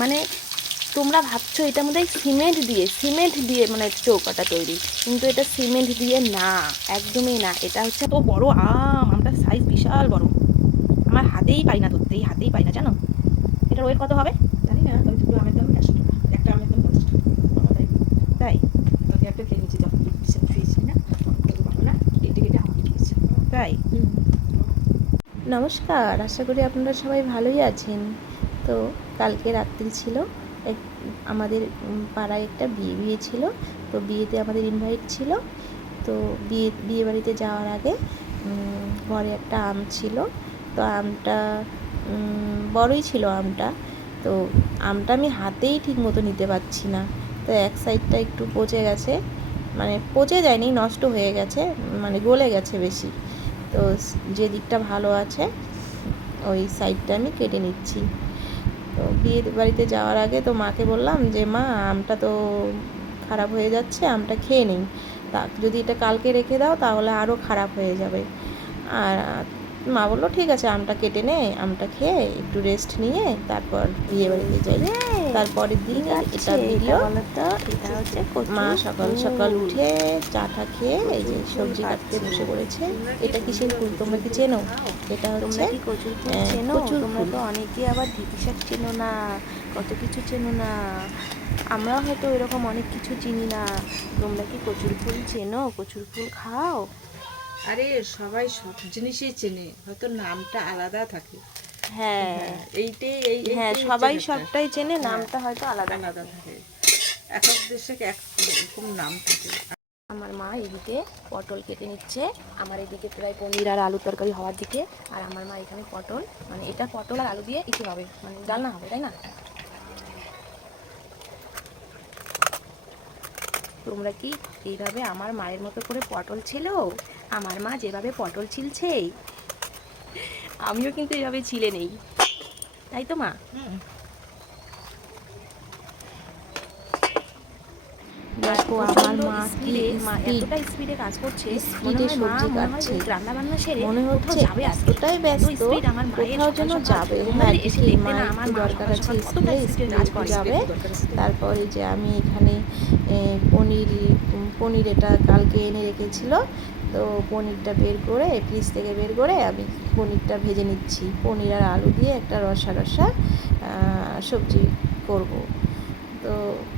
মানে তোমরা ভাবছো এটার মধ্যে সিমেন্ট দিয়ে মানে চৌকাটা তৈরি, কিন্তু এটা সিমেন্ট দিয়ে না, একদমই না। এটা হচ্ছে তো বড় আমটার সাইজ বিশাল বড়, আমার হাতেই পাই না ধরতে, হাতেই পাই না জানো। এটার ওয়েট কত হবে জানি না, ওই দুটো আমের দাম 150 টাকা, একটা আমের দাম 50 টাকা। তাই? তাকে একটা খেয়ে নিচ্ছি যখন ফ্রিজ না ভালো না, কেটে কেটে আমাকে দিয়েছে। তাই? নমস্কার, আশা করি আপনারা সবাই ভালোই আছেন। তো কালকে রাত্রি ছিল, আমাদের পাড়ায় একটা বিয়ে ছিল। তো বিয়েতে আমাদের ইনভাইট ছিল। তো বিয়ে বাড়িতে যাওয়ার আগে ঘরে একটা আম ছিল। তো আমটা বড়ই ছিল আমটা। তো আমটা আমি হাতেই ঠিক মতো নিতে পারছি না। তো এক সাইডটা একটু পচে গেছে, মানে পচে যায়নি, নষ্ট হয়ে গেছে, মানে গলে গেছে বেশি। তো যে দিকটা ভালো আছে ওই সাইডটা আমি কেটে নিচ্ছি। তো বিয়ে বাড়িতে যাওয়ার আগে তো মাকে বললাম যে মা, আমটা তো খারাপ হয়ে যাচ্ছে, আমটা খেয়ে নিই, তা যদি এটা কালকে রেখে দাও তাহলে আরও খারাপ হয়ে যাবে। আর মা বললো ঠিক আছে, আমটা কেটে নে, আমটা খেয়ে একটু রেস্ট নিয়ে তারপর বিয়ে বাড়িতে যাই। তারপরের দিন এটা ভিডিও। এটা হচ্ছে মা সকাল সকাল উঠে চাটা খেয়ে এই যে সবজি কাটতে বসে পড়েছে। এটা কিসের ফুল তোমরা কি চেনো? এটা হচ্ছে কচুর ফুল। তোমরা তো অনেকে আবার ঢেঁকি শাক চেনো না, কত কিছু চেনো না। আমরাও হয়তো এরকম অনেক কিছু চিনি না। তোমরা কি কচুর ফুল চেনো? কচুর ফুল খাও? আরে সবাই সব জিনিসই চেনে, হয়তো নামটা আলাদা থাকে। হ্যাঁ, এইটাই হ্যাঁ, এইটাই সবাই হচ্ছে ব্যাপার। সবটাই চেনে, হ্যাঁ, নামটা হয়তো আলাদা আলাদা থাকে। থাকে, এক এক দেশে এক রকম নাম থাকে। আমার মা এদিকে পটল কেটে নিচ্ছে, আমার এদিকে প্রায় পনির আর আলুর তরকারি হওয়ার দিকে। আর আমার মা এখানে পটল, মানে এটা পটল আর আলু দিয়ে ইতি হবে, মানে ডালনা হবে, তাই না? তোমরা কি এইভাবে আমার মায়ের মতো করে পটল ছিল? আমার মা যেভাবে পটল ছিলছে আমিও কিন্তু এইভাবে ছিলে নেই, তাই তো মা? দেখো আমার মা কি এতটা স্পিডে কাজ করছে, মনে হয় মা রান্না বান্না সেরে মনে হচ্ছে যাবে আজকে। এতটাই এত ব্যস্ত স্পিড আমার মায়ের, কোথাও সকাল যেন সকাল যাবে। তোমরা হ্যাঁ যদি এসে ঠিকই, দেখতে মা না আমার একটু মা দরকার সকাল আছে সকাল কতটা স্কুলে, স্পিডে স্কুলে কাজ একটু করে। যাবে। দরকার আছে। তারপরে যে আমি এখানে পনির পনির এটা কালকে এনে রেখেছিল, তো পনিরটা বের করে ফ্রিজ থেকে বের করে আমি পনিরটা ভেজে নিচ্ছি। পনির আর আলু দিয়ে একটা রসা রসা সবজি করব। তো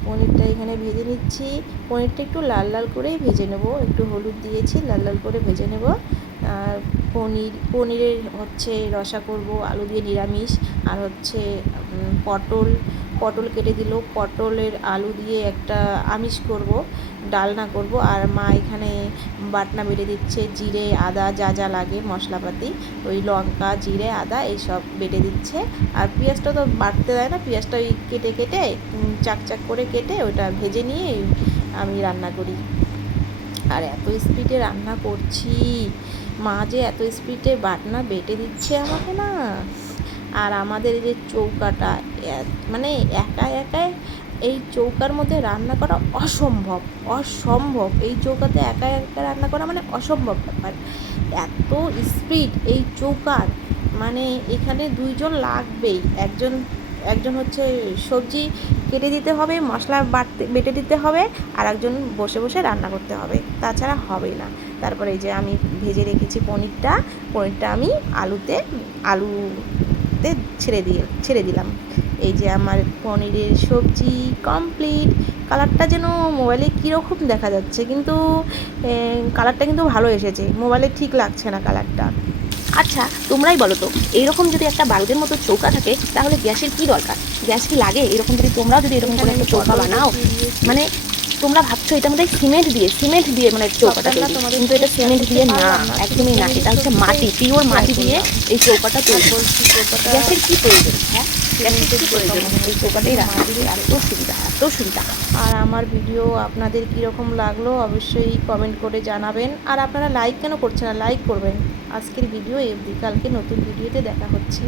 পনিরটা এখানে ভেজে নিচ্ছি। পনিরটা একটু লাল লাল করেই ভেজে নেব, একটু হলুদ দিয়েছি, লাল লাল করে ভেজে নেব। আর পনিরের হচ্ছে রসা করব, আলু দিয়ে নিরামিষ। আর হচ্ছে পটল পটল কেটে দিল, পটলের আলু দিয়ে একটা আমিষ করব, ডালনা করব। আর মা এখানে বাটনা বেটে দিচ্ছে, জিরে আদা যা যা লাগে মশলাপাতি, ওই লঙ্কা জিরে আদা এইসব বেটে দিচ্ছে। আর পেঁয়াজটা তো বাটতে দেয় না, পেঁয়াজটা ওই কেটে কেটে চাক চাক করে কেটে ওটা ভেজে নিয়ে আমি রান্না করি। আর এত স্পিডে রান্না করছি, মা যে এত স্পিডে বাটনা বেটে দিচ্ছে আমাকে না। আর আমাদের এই যে চৌকাটা, মানে একা একাই এই চৌকার মধ্যে রান্না করা অসম্ভব, অসম্ভব। এই চৌকাতে একা একা রান্না করা মানে অসম্ভব ব্যাপার। এত স্পিড এই চৌকার, মানে এখানে দুইজন লাগবেই। একজন একজন হচ্ছে সবজি কেটে দিতে হবে, মশলা বেটে দিতে হবে, আর একজন বসে বসে রান্না করতে হবে, তাছাড়া হবে না। তারপরে এই যে আমি ভেজে রেখেছি পনিরটা আমি আলুতে ছেড়ে দিলাম। এই যে আমার পনিরের সবজি কমপ্লিট। কালারটা যেন মোবাইলে কীরকম দেখা যাচ্ছে, কিন্তু কালারটা কিন্তু ভালো এসেছে, মোবাইলে ঠিক লাগছে না কালারটা। আচ্ছা তোমরাই বলো তো, এইরকম যদি একটা বারুদের মতো চৌকা থাকে তাহলে গ্যাসের কি দরকার? গ্যাস কি লাগে? এরকম যদি তোমরাও যদি এরকম করে একটা চৌকা বানাও, মানে তোমরা ভাবছো এটার মধ্যে সিমেন্ট দিয়ে মানে চৌকাটা তৈরি, কিন্তু এটা সিমেন্ট দিয়ে না, একদমই না। এটা হচ্ছে মাটি, পিওর মাটি দিয়ে এই চৌকাটা তৈরি। গ্যাসের কি প্রয়োজন? হ্যাঁ, গ্যাসের কি প্রয়োজন? এই চৌকাটাই রান্না করতে এত সুবিধা, এত সুবিধা। আর আমার ভিডিও আপনাদের কীরকম লাগলো অবশ্যই কমেন্ট করে জানাবেন। আর আপনারা লাইক কেন করছেন না? লাইক করবেন। আজকের ভিডিও এই অবধি, কালকে নতুন ভিডিওতে দেখা হচ্ছে।